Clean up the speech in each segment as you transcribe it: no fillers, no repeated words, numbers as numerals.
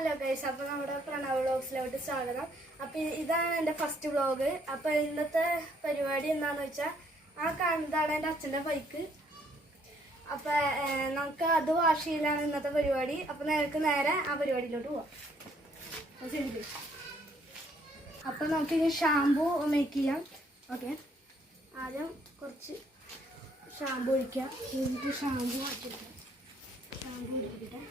Hello guys, അപ്പോൾ നമ്മുടെ പ്രണവ് വ്ളോഗ്സിലോട്ട് സ്വാഗതം. അപ്പോൾ ഇതാണ് എൻ്റെ ഫസ്റ്റ് വ്ളോഗ്. അപ്പോൾ ഇന്നത്തെ പരിപാടി എന്താണെന്ന് വെച്ചാൽ, ആ കാണുന്നതാണ് എൻ്റെ അച്ഛൻ്റെ ബൈക്ക്. അപ്പോൾ നമുക്ക് അത് വാഷ് ചെയ്യലാണ് ഇന്നത്തെ പരിപാടി. അപ്പോൾ നേരെ ആ പരിപാടിയിലോട്ട് പോവാം. അപ്പോൾ നമുക്കിനി ഷാമ്പൂ മേക്ക് ചെയ്യാം. ഓക്കെ, ആദ്യം കുറച്ച് ഷാമ്പൂ ഒഴിക്കാം. എന്നിട്ട് ഷാമ്പൂ മാറ്റിയെടുക്കാം. ഷാമ്പൂ എടുത്തിട്ട്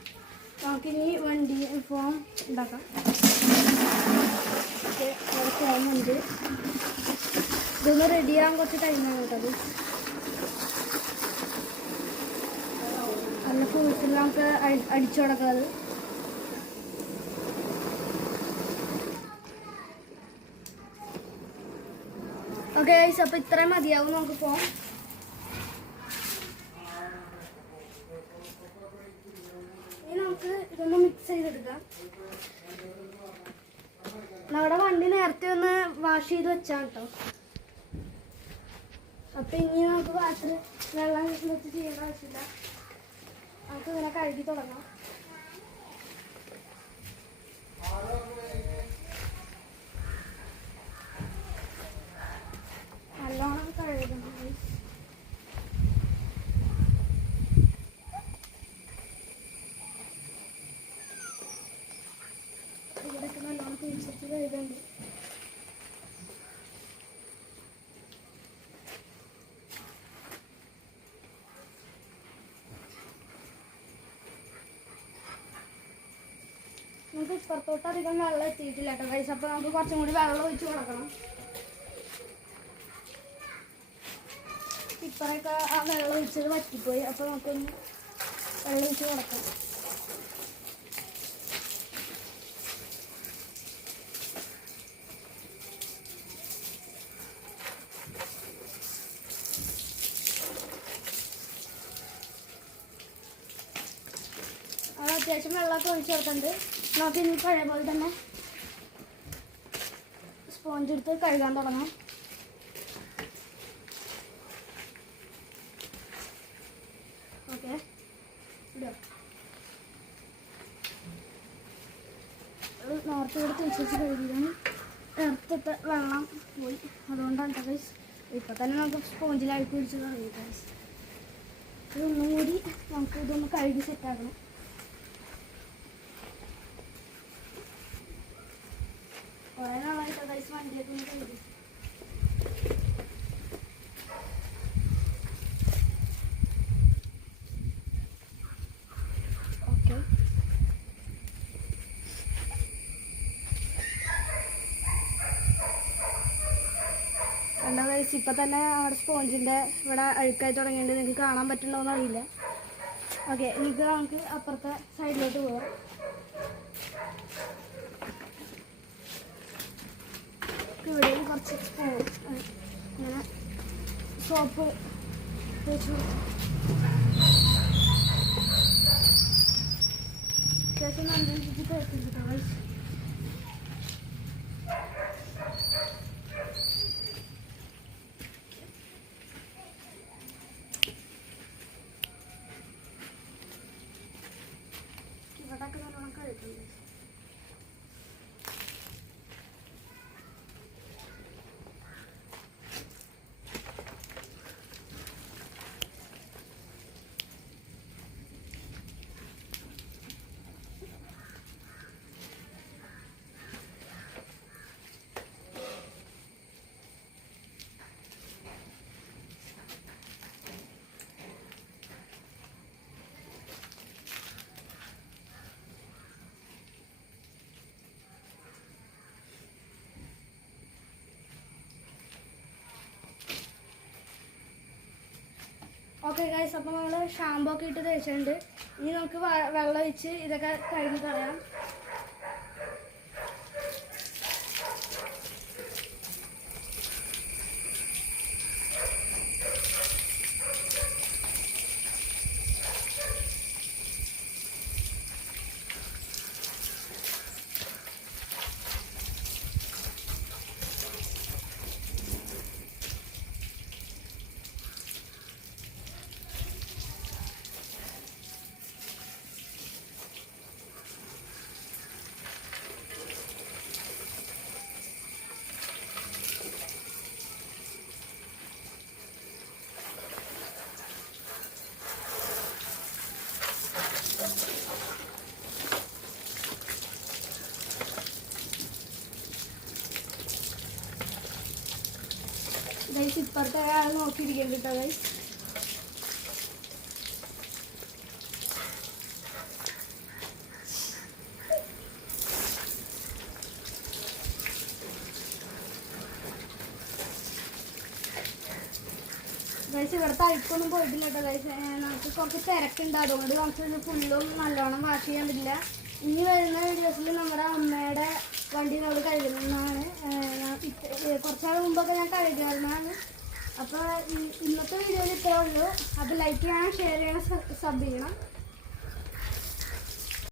നമുക്കിനി വണ്ടി ഫോം ഉണ്ടാക്കാം. ഫോം ഉണ്ട്. ഇതൊന്ന് റെഡിയാകാൻ കുറച്ച് ടൈമാണ് കേട്ടത്. നല്ല ഫ്രൂട്ട്സിൽ നമുക്ക് അടിച്ചു കൊടുക്കുന്നത്. ഓക്കെ ഗൈസ്, അപ്പോൾ ഇത്രയും മതിയാവും. നമുക്ക് പോകാം. നമുക്ക് ഇതൊന്ന് മിക്സ് ചെയ്തെടുക്കാം. നമ്മുടെ വണ്ടി നേരത്തെ ഒന്ന് വാഷ് ചെയ്ത് വെച്ചാണ് കേട്ടോ. അപ്പം ഇനി നമുക്ക് വെള്ളം വെച്ച് ചെയ്യേണ്ട ആവശ്യമില്ല. നമുക്ക് ഇങ്ങനെ കഴുകി തുടങ്ങാം. നല്ലോണം കഴുകണം. ഇവിടെയൊക്കെ നല്ലോണം തിരിച്ചിട്ട് കഴുകുന്നുണ്ട്. നമുക്ക് ഇപ്പുറത്തോട്ട് അധികം വെള്ളം എത്തിയിട്ടില്ല കേട്ടോ ഗൈസ്. അപ്പോൾ നമുക്ക് കുറച്ചും കൂടി വെള്ളം ഒഴിച്ച് കൊടുക്കണം. ഇപ്പറൊക്കെ ആ വെള്ളം ഒഴിച്ചത് വറ്റിപ്പോയി. അപ്പോൾ നമുക്കൊന്ന് വെള്ളം ഒഴിച്ച് കൊടുക്കാം. അത് അത്യാവശ്യം വെള്ളമൊക്കെ ഒഴിച്ച് കൊടുക്കുന്നുണ്ട്. നമുക്ക് ഇനി പഴയ പോലെ തന്നെ സ്പോഞ്ച് എടുത്ത് കഴുകാൻ തുടങ്ങാം. ഓക്കെ, ഇടുക. നേരത്തെ കൂടെ തിരിച്ചു കഴുകിയാണ്. നേരത്തെ വെള്ളം പോയി. അതുകൊണ്ടാണ് ഗൈസ്. ഇപ്പം തന്നെ നമുക്ക് സ്പോഞ്ചിൽ അഴുക്ക് പിടിച്ച് തുടങ്ങി ഗൈസ്. ഇതൊന്നും കൂടി നമുക്ക് ഇതൊന്ന് കഴുകി സെറ്റാക്കണം. കുറേ നാളായിട്ട് ഗൈസ് വണ്ടിയൊക്കെ ഒന്ന് കഴുകി. ഓക്കെ, എന്താ ഗൈസ്, ഇപ്പം തന്നെ നമ്മുടെ സ്പോഞ്ചിൻ്റെ ഇവിടെ അഴുക്കായി തുടങ്ങിയിട്ട് നിങ്ങൾക്ക് കാണാൻ പറ്റുന്നുണ്ടോയെന്ന് അറിയില്ല. ഓക്കെ, എനിക്ക് നമുക്ക് അപ്പുറത്തെ സൈഡിലോട്ട് പോവാം. ഇവിടെ കുറച്ച് ഇങ്ങനെ സോപ്പ് തേച്ച് അത്യാവശ്യം നല്ല രീതിക്ക് തേച്ചിട്ടോ ഗൈസ്. ഇവിടെയൊക്കെ നല്ലോണം കഴിക്കുന്നുണ്ട്. ഓക്കെ ഗൈസ്, അപ്പോൾ നമ്മൾ ഷാമ്പൂ ഒക്കെ ഇട്ട് തേച്ചിട്ടുണ്ട്. ഇനി നമുക്ക് വെള്ളം ഒഴിച്ച് ഇതൊക്കെ കഴുകി കളയാം. ഗൈസ് ഇപ്പുറത്തെ ആൾ നോക്കിയിരിക്കും കേട്ടോ ഗൈസ്. ഗൈസ് ഇവിടുത്തെ അഴുക്കൊന്നും പോയിട്ടില്ല കേട്ടോ ഗൈസ്. നമുക്ക് കുറച്ച് തിരക്കുണ്ട്, അതുകൊണ്ട് നമുക്ക് ഫുള്ളും നല്ലോണം വാഷ് ചെയ്യാൻ പറ്റില്ല. ഇനി വരുന്ന വീഡിയോസിൽ നമ്മുടെ അമ്മയുടെ വണ്ടി നമ്മൾ കഴുകുന്നതാണ്. കുറച്ചാൾ മുമ്പൊക്കെ ഞാൻ കഴുകുന്നതാണ്. അപ്പോൾ ഇന്നത്തെ വീഡിയോയിൽ ഇത്രേ ഉള്ളൂ. അപ്പോൾ ലൈക്ക് ചെയ്യണം, ഷെയർ ചെയ്യണം, സബ് ചെയ്യണം.